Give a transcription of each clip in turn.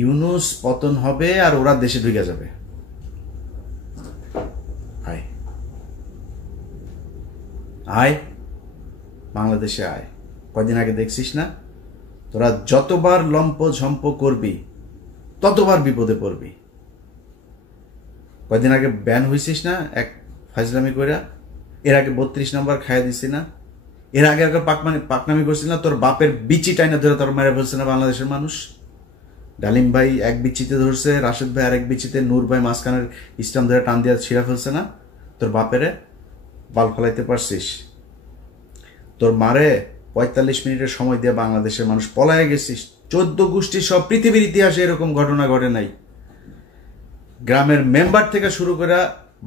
ইউনূস পতন হবে আর ওরা দেশে ঢুকে যাবে। আয় আয় বাংলাদেশে আয়। কয়দিন আগে দেখছিস না, তোরা যতবার লম্প ঝম্প করবি ততবার বিপদে পড়বি। কয়দিন আগে ব্যান হয়েছিস না এক ফাজলামি কইরা, এর আগে 32 নম্বর খাইয়া দিছি না, এর আগে পাকনামি করছিস না, তোর বাপের বিচি টাইনা ধরে তোর মেরে ফেলছে না বাংলাদেশের মানুষ। ডালিম ভাই এক বিচিতে ধরছে, রাশেদ ভাই আর এক বিচিতে, নূর ভাই মাঝখানের ইসলাম ধরে টান দিয়া ছিঁড়া ফেলছে না। তোর বাপেরে বাল ফেলাইতে পারছিস? তোর মারে 45 মিনিটের সময় দিয়ে বাংলাদেশের মানুষ পলায় গেছিস। 14 গোষ্ঠী সব পৃথিবীর ইতিহাসে এরকম ঘটনা ঘটে নাই। গ্রামের মেম্বার থেকে শুরু করে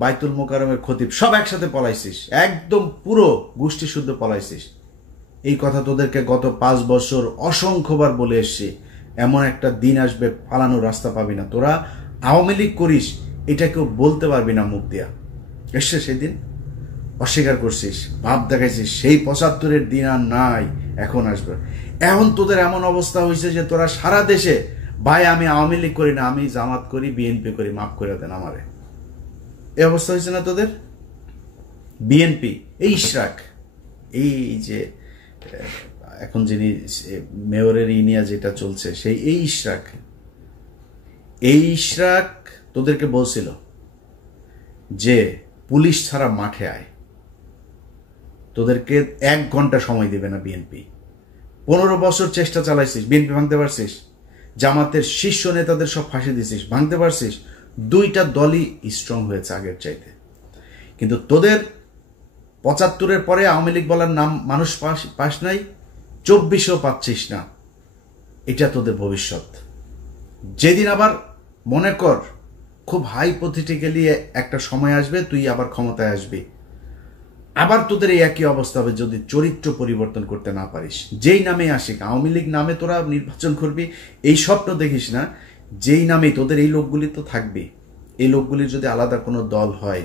বাইতুল মোকাররমের খতিব সব একসাথে পলাইছিস, একদম পুরো গোষ্ঠী শুদ্ধ পলাইছিস। এই কথা তোদেরকে গত 5 বছর অসংখ্যবার বলে এসছি। এমন একটা দিন আসবে পালানোর রাস্তা পাবি না। তোরা আওয়ামী লীগ করিস এটা কেউ বলতে পারবি না মুখ দিয়া। এসছে সেদিন, অস্বীকার করছিস, ভাব দেখাইছিস, সেই 75-এর দিন আর নাই, এখন আসবে। এখন তোদের এমন অবস্থা হয়েছে যে তোরা সারা দেশে, ভাই আমি আওয়ামী লীগ করি না, আমি জামাত করি, বিএনপি করি, মাফ করে দেন আমারে। এই অবস্থা হয়েছে না তোদের? বিএনপি, এই ইশরাক, এই যে এখন যিনি মেয়রের ইনিয়া যেটা চলছে, সেই এই ইশরাক তোদেরকে বলছিল যে পুলিশ ছাড়া মাঠে আয়। তোদেরকে 1 ঘন্টা সময় দিবে না বিএনপি। 15 বছর চেষ্টা চালাইছিস, বিএনপি ভাঙতে পারছিস? জামাতের শীর্ষ নেতাদের সব ফাঁসি দিছিস, ভাঙতে পারছিস? 2টা দলই স্ট্রং হয়েছে আগের চাইতে। কিন্তু তোদের 75-এর পরে আওয়ামী লীগ বলার নাম মানুষ পাস নাই, 24ও পাচ্ছিস না। এটা তোদের ভবিষ্যৎ। যেদিন আবার মনে কর খুব হাইপোথেটিক্যালি একটা সময় আসবে, তুই আবার ক্ষমতায় আসবি, আবার তোদের এই একই অবস্থা হবে যদি চরিত্র পরিবর্তন করতে না পারিস। যেই নামে আসিক, আওয়ামী লীগ নামে তোরা নির্বাচন করবি, এই স্বপ্ন দেখিস না। যেই নামে তোদের এই লোকগুলি তো থাকবে, এই লোকগুলির যদি আলাদা কোনো দল হয়,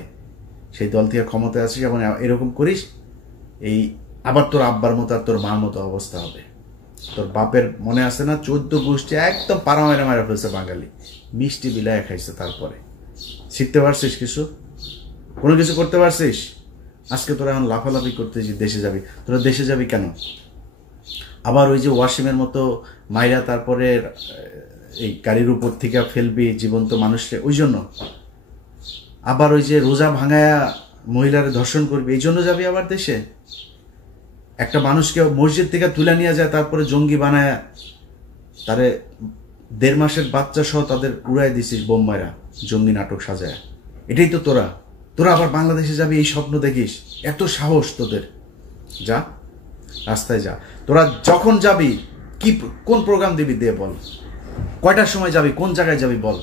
সেই দল থেকে ক্ষমতায় আসিস এবং এরকম করিস, এই আবার তোর আব্বার মতো আর তোর মার মতো অবস্থা হবে। তোর বাপের মনে আছে না, 14 গোষ্ঠী একদম পাড়া মেরে মারা ফেলছে বাঙালি, মিষ্টি বিলায় খাইছে। তারপরে শিখতে পারছিস কিছু? কোনো কিছু করতে পারছিস? আজকে তোরা এখন লাফালাফি করতেছিস দেশে যাবি। তোরা দেশে যাবি কেন? আবার ওই যে ওয়াসিমের মতো মাইরা তারপরে এই গাড়ির উপর থেকে ফেলবি জীবন্ত মানুষকে, ওই জন্য? আবার ওই যে রোজা ভাঙায়া মহিলার ধর্ষণ করবি, এই জন্য যাবি আবার দেশে? একটা মানুষকে মসজিদ থেকে তুলে নিয়ে যায়, তারপরে জঙ্গি বানায় তারে 1.5 মাসের বাচ্চা সহ তাদের উড়াই দিছিস বোম্বাইরা, জঙ্গি নাটক সাজায়। এটাই তো তোরা। তোরা আবার বাংলাদেশে যাবি এই স্বপ্ন দেখিস? এত সাহস তোদের? যা, রাস্তায় যা। তোরা যখন যাবি কোন প্রোগ্রাম দিবি দে বল, কয়টার সময় যাবি, কোন জায়গায় যাবি বল।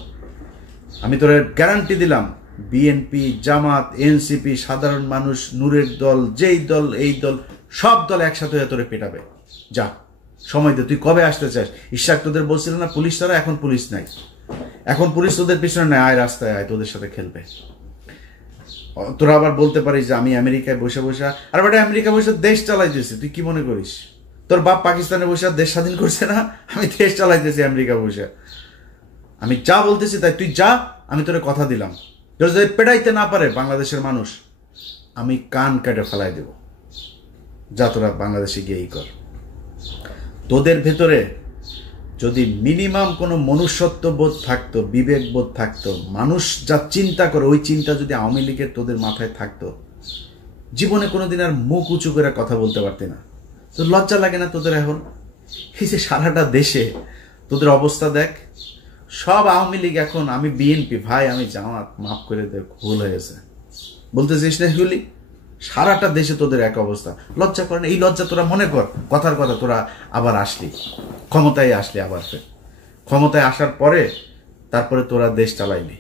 আমি তোর গ্যারান্টি দিলাম, বিএনপি, জামাত, এনসিপি, সাধারণ মানুষ, নূরের দল, যেই দল, এই দল, সব দল একসাথে হয়ে তোরে পেটাবে। যা, সময় দে। তুই কবে আসতে চাস? ইশাক তোদের বলছিল না পুলিশ ছাড়া? এখন পুলিশ নাই, এখন পুলিশ তোদের পিছনে নাই। আয় রাস্তায় আয়, তোদের সাথে খেলবে। তোরা আবার বলতে পারিস যে আমি আমেরিকায় বসে বসে, আর বেটা আমেরিকা বসে দেশ চালাইতেছি, তুই কি মনে করিস? তোর বাপ পাকিস্তানে বসে দেশ স্বাধীন করছে না? আমি দেশ চালাইতেছি আমেরিকা বসে। আমি যা বলতেছি তাই, তুই যা, আমি তোরে কথা দিলাম। যদি পেটাইতে না পারে বাংলাদেশের মানুষ, আমি কান কেটে ফেলাই দেব। যা, তোরা বাংলাদেশে গিয়েই কর। তোদের ভেতরে যদি মিনিমাম কোনো মনুষ্যত্ব বোধ থাকতো, বিবেক বোধ থাকতো, মানুষ যা চিন্তা করে ওই চিন্তা যদি আওয়ামী লীগের তোদের মাথায় থাকতো, জীবনে কোনোদিন আর মুখ উঁচু করে কথা বলতে পারতি না। তো লজ্জা লাগে না তোদের এখন? এই যে সারাটা দেশে তোদের অবস্থা দেখ, সব আওয়ামী লীগ এখন, আমি বিএনপি, ভাই আমি জামাত, মাফ করে দেখ, ভুল হয়ে গেছে বলতেছিস না এগুলি? সারাটা দেশে তোদের এক অবস্থা। লজ্জা করে না? এই লজ্জা তোরা মনে কর, কথার কথা তোরা আবার আসলি, ক্ষমতায় আসলি, আবার ক্ষমতায় আসার পরে তারপরে তোরা দেশ চালাইলি,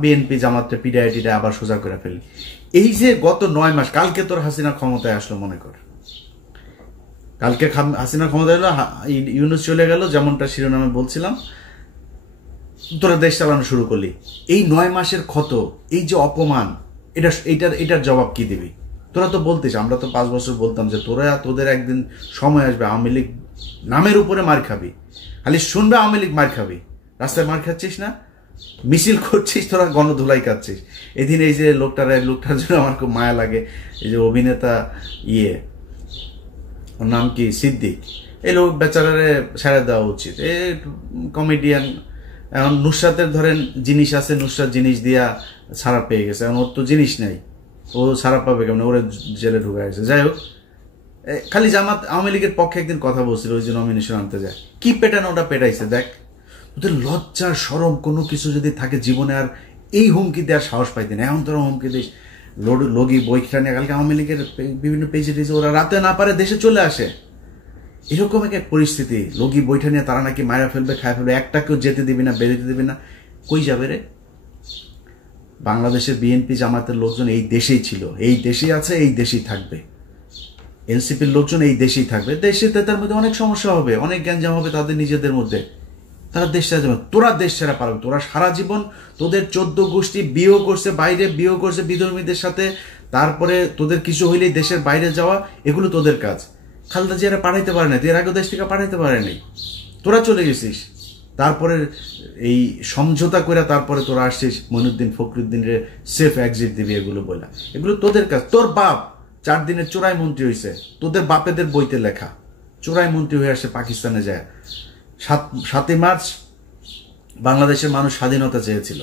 বিএনপি জামাতটা পিডিআইটিটা আবার সোজা করে ফেললি। এই যে গত 9 মাস, কালকে তোর হাসিনা ক্ষমতায় আসলো, মনে কর কালকে হাসিনা ক্ষমতায় এলো, ইউনূস চলে গেল, যেমনটা শিরোনামে বলছিলাম, তোরা দেশ চালানো শুরু করলি। এই 9 মাসের ক্ষত, এই যে অপমান, এটার জবাব কি দিবি? তোরা তো বলতিস, আমরা তো 5 বছর বলতাম যে তোদের একদিন সময় আসবে আওয়ামী লীগ নামের উপরে মার খাবি, খালি শুনবে আওয়ামী লীগ মার খাবি, রাস্তায় মার খাচ্ছিস না, মিছিল করছিস, তোরা গণধুলাই খাচ্ছিস। এদিন এই যে লোকটার জন্য আমার খুব মায়া লাগে, এই যে অভিনেতা ওর নাম কি, সিদ্দিক, এই লোক বেচারারে ছেড়ে দেওয়া উচিত। এ কমেডিয়ান। এখন নুসরাতের ধরেন জিনিস আছে, নুসরাত জিনিস দিয়া ছাড়া পেয়ে গেছে, এখন ওর তো জিনিস নাই, ও ছাড়া পাবে কেমন, ওরে জেলে ঢুকে গেছে। যাই হোক, খালি জামাত আওয়ামী লীগের পক্ষে একদিন কথা বলছিল, ওই যে নমিনেশন আনতে যায়, কি পেটানো ওটা পেটাইছে। দেখ, ওদের লজ্জা সরম কোনো কিছু যদি থাকে জীবনে, আর এই হুমকি দেওয়ার সাহস পাইতেন। এখন তোরা হুমকি দিস, লগি বইটা নিয়ে কালকে আওয়ামী লীগের বিভিন্ন পেজে টেজে ওরা রাতে না পারে দেশে চলে আসে। এরকম এক পরিস্থিতি, লগি বইটা নিয়ে তারা নাকি মারা ফেলবে, খায় ফেলবে, একটা কেউ যেতে দিবি না, বেরোতে দিবি না। কই যাবে রে? বাংলাদেশের বিএনপি জামাতের লোকজন এই দেশেই ছিল, এই দেশেই আছে, এই দেশেই থাকবে। এনসিপির লোকজন এই দেশেই থাকবে। দেশে তার মধ্যে অনেক সমস্যা হবে, অনেক গ্যাঞ্জাম হবে তাদের নিজেদের মধ্যে, তারা দেশ ছেড়ে যাবে। তোরা দেশ ছেড়া পারবে? তোরা সারা জীবন তোদের 14 গোষ্ঠী বিয়েও করছে, বাইরে বিয়েও করছে বিধর্মীদের সাথে, তারপরে তোদের কিছু হইলেই দেশের বাইরে যাওয়া, এগুলো তোদের কাজ। খালেদা জিয়ারা পাঠাইতে পারে না, এর আগেও দেশ থেকে পাঠাইতে পারেনি, তোরা চলে গেছিস। তারপরে এই সমঝোতা করে তারপরে তোরা আসছিস মঈনুদ্দিন ফখরুদ্দিনের সেফ এক্সিট দিবি, এগুলো বলা, এগুলো তোদের কাজ। তোর বাপ 4 দিনের চোরাই মন্ত্রী হয়েছে, তোদের বাপেদের বইতে লেখা, চোরাই মন্ত্রী হয়ে আসে পাকিস্তানে যায়। 7ই মার্চ বাংলাদেশের মানুষ স্বাধীনতা চেয়েছিল,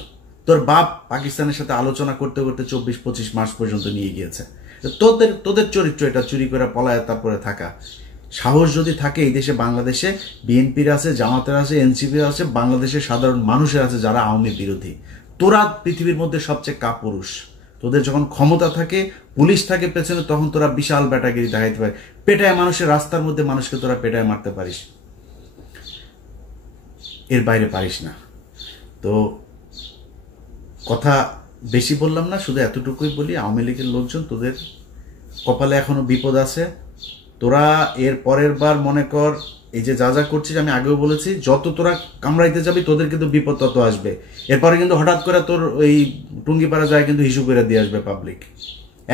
তোর বাপ পাকিস্তানের সাথে আলোচনা করতে করতে 24-25 মার্চ পর্যন্ত নিয়ে গিয়েছে। তোদের চরিত্র এটা, চুরি করে পলায় তারপরে থাকা। সাহস যদি থাকে এই দেশে, বাংলাদেশে বিএনপির আছে, জামাতের আছে, এনসিপির আছে, বাংলাদেশের সাধারণ মানুষের আছে যারা আওয়ামী বিরোধী। তোরা পৃথিবীর মধ্যে সবচেয়ে কাপুরুষ। তোদের যখন ক্ষমতা থাকে, পুলিশ থাকে পেছনে, তখন তোরা বিশাল ব্যাটাগিরি দেখাইতে পারে, পেটায় মানুষের রাস্তার মধ্যে মানুষকে তোরা পেটায় মারতে পারিস, এর বাইরে পারিস না। তো কথা বেশি বললাম না, শুধু এতটুকুই বলি, আওয়ামী লীগের লোকজন তোদের কপালে এখনো বিপদ আছে। তোরা এর পরের বার মনে কর এই যে যা যা করছিস, আমি আগেও বলেছি, যত তোরা কামড়াইতে যাবি তোদের কিন্তু বিপদ তত আসবে। এরপরে কিন্তু হঠাৎ করে তোর ওই টুঙ্গিপাড়া যায় কিন্তু হিসু করে দিয়ে আসবে পাবলিক,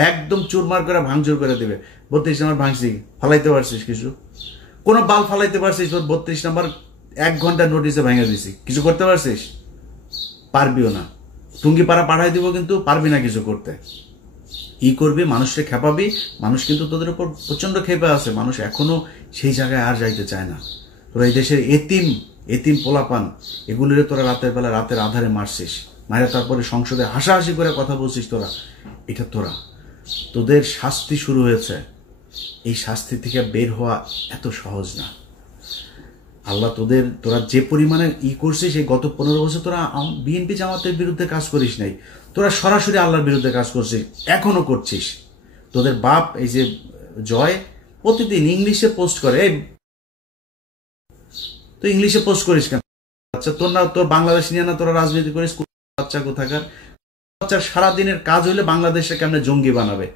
একদম চুরমার করে ভাঙচুর করে দেবে। 32 নম্বর ভাঙছি, ফালাইতে পারছিস কিছু? কোনো বাল ফালাইতে পারছিস? তোর 32 নম্বর 1 ঘন্টা নোটিসে ভেঙে দিছি, কিছু করতে পারছিস? পারবিও না। টুঙ্গিপাড়া পাঠাই দিব, কিন্তু পারবি না কিছু করতে। ই করবি, মানুষকে খেপাবি, মানুষ কিন্তু তোদের উপর প্রচন্ড খেপে আছে, মানুষ এখনো সেই জায়গায় আর যাইতে চায় না। তোরা এই দেশের এতিম পোলাপান, এগুলোরে তোরা রাতের বেলা রাতের আধারে মারছিস, মায়েরা তারপরে সংসদে হাসাহাসি করে কথা বলছিস। এটা তোদের শাস্তি শুরু হয়েছে। এই শাস্তি থেকে বের হওয়া এত সহজ না। আল্লাহ তোরা যে পরিমাণে করছিস, এই গত 15 বছর তোরা বিএনপি জামাতের বিরুদ্ধে কাজ করিস নাই, তোরা সরাসরি আল্লাহর বিরুদ্ধে কাজ করছিস, এখনো করছিস। তোদের বাপ এই যে জয় প্রতিদিন ইংলিশে পোস্ট করে, তুই ইংলিশে পোস্ট করিস কেন? আচ্ছা, তোর বাংলাদেশ নিয়ে না তোরা রাজনীতি করিস? বাচ্চা কোথাকার বাচ্চার সারাদিনের কাজ হইলে বাংলাদেশে কেমনে জঙ্গি বানাবে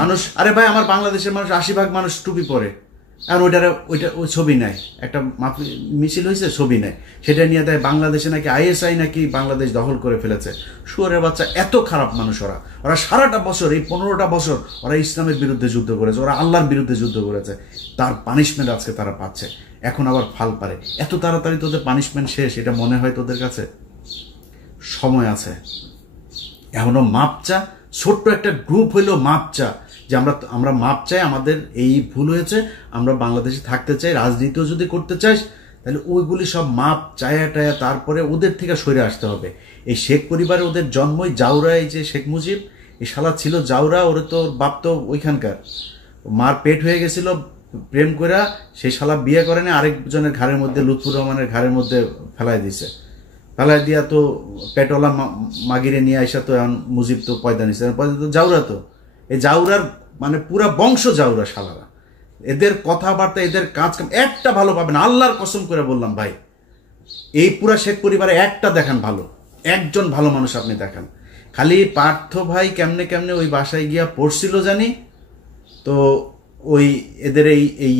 মানুষ। আরে ভাই, আমার বাংলাদেশের মানুষ 80% মানুষ টুপি পরে, আর ওই ছবি নেয়, একটা মিছিল হয়েছে ছবি নেয়, সেটা নিয়ে দেয় বাংলাদেশে নাকি আইএসআই নাকি বাংলাদেশ দখল করে ফেলেছে। শুয়োরের বাচ্চা, এত খারাপ মানুষ ওরা সারাটা বছর, এই 15টা বছর ওরা ইসলামের বিরুদ্ধে যুদ্ধ করেছে, ওরা আল্লাহর বিরুদ্ধে যুদ্ধ করেছে, তার পানিশমেন্ট আজকে তারা পাচ্ছে। এখন আবার ফাল পারে। এত তাড়াতাড়ি তোদের পানিশমেন্ট শেষ এটা মনে হয় তোদের কাছে? সময় আছে, এখনো মাপ চা। ছোট্ট একটা গ্রুপ হইলেও মাপ চা, যে আমরা মাপ চাই, আমাদের এই ভুল হয়েছে, আমরা বাংলাদেশে থাকতে চাই, রাজনীতিও যদি করতে চাই তাহলে ওইগুলি সব মাপ চায়া টায়া তারপরে ওদের থেকে সরে আসতে হবে। এই শেখ পরিবারে ওদের জন্মই জাউরা, এই যে শেখ মুজিব, এই শালা ছিল জাউরা, ওরে তো বাপ তো ওইখানকার, মার পেট হয়ে গেছিল প্রেম কইরা, সেই শালা বিয়ে করেনি, আরেকজনের ঘাড়ের মধ্যে, লুৎফুর রহমানের ঘাড়ের মধ্যে ফেলাই দিছে, ফেলাই দিয়া তো পেটওয়ালা মাগিরে নিয়ে আসা, তো এখন মুজিব তো পয়দা নিছে, পয়দা তো জাউরা, তো এই জাউরার মানে পুরা বংশ জাউরা শালারা। এদের কথাবার্তা, এদের কাজ কাম একটা ভালো পাবেন, আল্লাহর কসম করে বললাম ভাই, এই পুরা শেখ পরিবারে একটা দেখান ভালো, একজন ভালো মানুষ আপনি দেখান। খালি পার্থ ভাই কেমনে কেমনে ওই বাসায় গিয়া পড়ছিল জানি, তো ওই এদের এই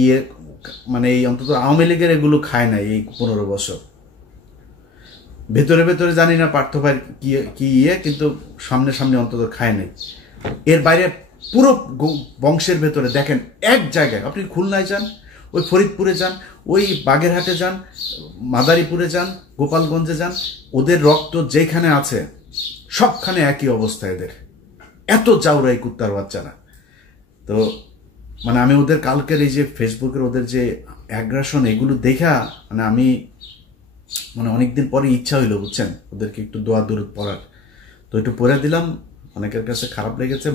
মানে এই অন্তত আওয়ামী লীগের এগুলো খায় নাই এই 15 বছর। ভেতরে ভেতরে জানি না পার্থ ভাই কি কিন্তু সামনে অন্তত খায় নাই। এর বাইরে পুরো বংশের ভেতরে দেখেন, এক জায়গায় আপনি খুলনায় যান, ওই ফরিদপুরে যান, ওই বাগেরহাটে যান, মাদারীপুরে যান, গোপালগঞ্জে যান, ওদের রক্ত যেখানে আছে সবখানে একই অবস্থা এদের। এত চাউরাই কুত্তার বাচ্চারা। তো মানে আমি ওদের কালকের এই যে ফেসবুকের ওদের যে অ্যাগ্রাসন, এগুলো দেখা মানে আমি মানে অনেকদিন পরে ইচ্ছা হইলো, বুঝছেন, ওদেরকে একটু দোয়া দরুদ পড়ার। তো একটু পড়ে দিলাম, অনেকের কাছে খারাপ লেগেছে।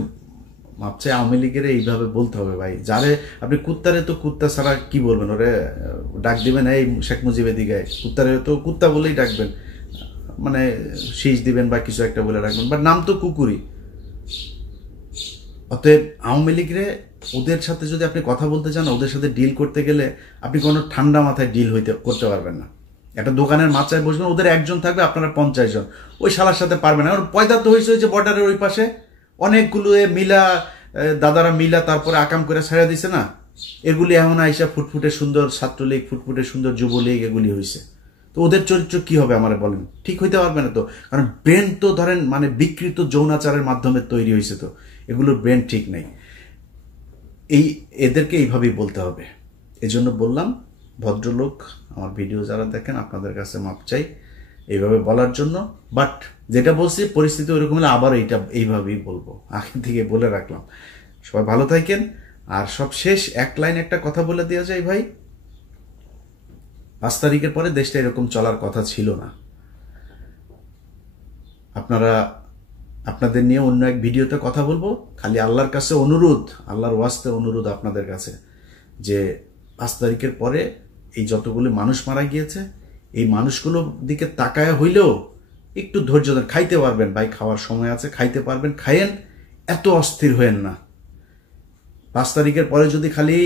ভাবছে আওয়ামী লীগের এইভাবে বলতে হবে ভাই, যারে আপনি কুত্তারে তো কুত্তা ছাড়া কি বলবেন, ওরে ডাক দিবেন এই শেখ মুজিবের দিকে, কুত্তারে তো কুত্তা বলেই ডাকবেন, মানে শীষ দিবেন বা কিছু একটা বলে রাখবেন, বাট নাম তো কুকুরই। অতএব আওয়ামী লীগরে ওদের সাথে যদি আপনি কথা বলতে চান, ওদের সাথে ডিল করতে গেলে আপনি কোনো ঠান্ডা মাথায় ডিল করতে পারবেন না। একটা দোকানের মাচায় বসবেন, ওদের একজন থাকবে, আপনারা 50 জন, ওই শালার সাথে পারবেন না। পয়দা তো হয়েছে ওই যে বর্ডারের ওই পাশে অনেকগুলো মিলা দাদারা মিলা তারপরে আকাম করে ছেড়ে দিছে না, এগুলি এমন আইসা ফুটফুটে সুন্দর ছাত্রলীগ, ফুটফুটে সুন্দর যুবলীগ, এগুলি হয়েছে। তো ওদের চরিত্র কি হবে আমার বলেন, ঠিক হইতে পারবে না তো। কারণ ব্রেন তো ধরেন মানে বিকৃত যৌনাচারের মাধ্যমে তৈরি হয়েছে, তো এগুলোর ব্রেন ঠিক নেই। এদেরকে এইভাবেই বলতে হবে। এজন্য বললাম, ভদ্রলোক আমার ভিডিও যারা দেখেন আপনাদের কাছে মাপ চাই এইভাবে বলার জন্য। বাট যেটা বলছি পরিস্থিতি ওইরকম হলে আবার এইভাবেই বলবো, আগে থেকে বলে রাখলাম। সবাই ভালো থাকেন। আর সব শেষ এক লাইন একটা কথা বলে দেওয়া যায় ভাই, 5 তারিখের পরে দেশটা এরকম চলার কথা ছিল না। আপনাদের নিয়ে অন্য এক ভিডিওতে কথা বলবো। খালি আল্লাহর কাছে অনুরোধ, আল্লাহর ওয়াস্তে অনুরোধ আপনাদের কাছে, যে 5 তারিখের পরে এই যতগুলো মানুষ মারা গিয়েছে, এই মানুষগুলোর দিকে তাকায় হইলেও একটু ধৈর্য ধরে খাইতে পারবেন ভাই, খাওয়ার সময় আছে, খাইতে পারবেন, খাইয়েন, এত অস্থির হয়েন না। 5 তারিখের পরে যদি খালি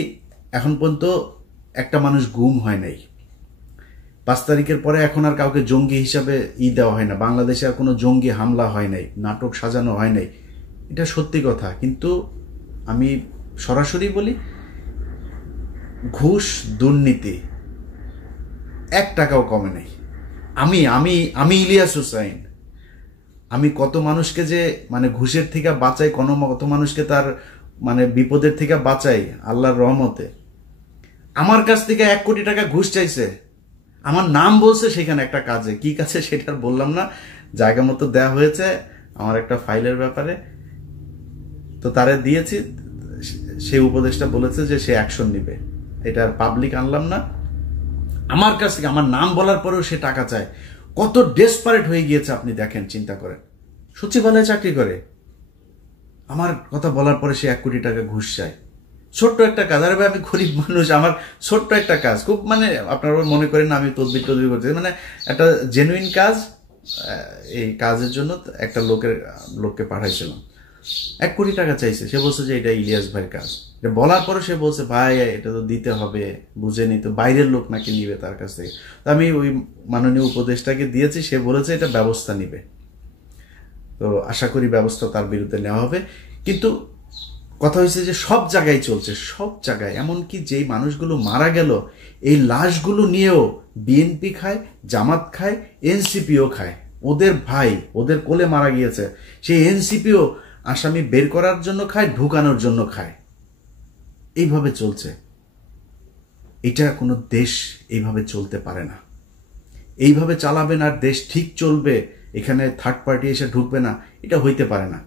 এখন পর্যন্ত একটা মানুষ গুম হয় নাই, 5 তারিখের পরে এখন আর কাউকে জঙ্গি হিসাবে দেওয়া হয় না, বাংলাদেশে আর কোনো জঙ্গি হামলা হয় নাই, নাটক সাজানো হয় নাই, এটা সত্যি কথা। কিন্তু আমি সরাসরি বলি, ঘুষ দুর্নীতি 1 টাকাও কমে নাই। আমি আমি আমি ইলিয়াস হুসাইন, আমি কত মানুষকে যে মানে ঘুষের থেকে বাঁচাই, কত মানুষকে তার মানে বিপদের থেকে বাঁচাই আল্লাহর রহমতে। আমার কাছ থেকে 1 কোটি টাকা ঘুষ চাইছে, আমার নাম বলছে সেখানে একটা কাজে, কি কাজে সেটা বললাম না, জায়গা মতো দেওয়া হয়েছে আমার একটা ফাইলের ব্যাপারে, তো তারে দিয়েছি, সে উপদেশটা বলেছে যে সে অ্যাকশন নিবে, এটা আর পাবলিক আনলাম না। আমার কাছ থেকে আমার নাম বলার পরেও সে টাকা চায়, কত ডেসপারেট হয়ে গিয়েছে আপনি দেখেন, চিন্তা করেন। সচিবালয়ে চাকরি করে, আমার কথা বলার পরে সে 1 কোটি টাকা ঘুষ চায়। ছোট্ট একটা কাজ, আরে ভাই আমি গরিব মানুষ, আমার ছোট্ট একটা কাজ, খুব মানে আপনারা মনে করেন না আমি তদবির করতে, মানে একটা জেনুইন কাজ, এই কাজের জন্য একটা লোককে পাঠাইছিলাম, 1 কোটি টাকা চাইছে। সে বলছে যে এটা ইলিয়াস ভাইয়ের কাজ। বলার পরে সে বলছে ভাই এটা তো দিতে হবে, বুঝে নি তো, বাইরের লোক নাকি নিবে তার কাছ থেকে। তো আমি ওই মাননীয় উপদেষ্টাকে দিয়েছি, সে বলেছে এটা ব্যবস্থা নিবে, তো আশা করি ব্যবস্থা তার বিরুদ্ধে নেওয়া হবে। কিন্তু কথা হয়েছে যে সব জায়গায় চলছে, সব জায়গায়, এমনকি যেই মানুষগুলো মারা গেল এই লাশগুলো নিয়েও বিএনপি খায়, জামাত খায়, এনসিপিও খায়। ওদের ভাই ওদের কোলে মারা গিয়েছে, সেই এনসিপিও আসামি বের করার জন্য খায়, ঢুকানোর জন্য খায়। এইভাবে চলছে। এটা কোনো দেশ এইভাবে চলতে পারে না। এইভাবে চালাবেন আর দেশ ঠিক চলবে, এখানে থার্ড পার্টি এসে ঢুকবে না, এটা হইতে পারে না।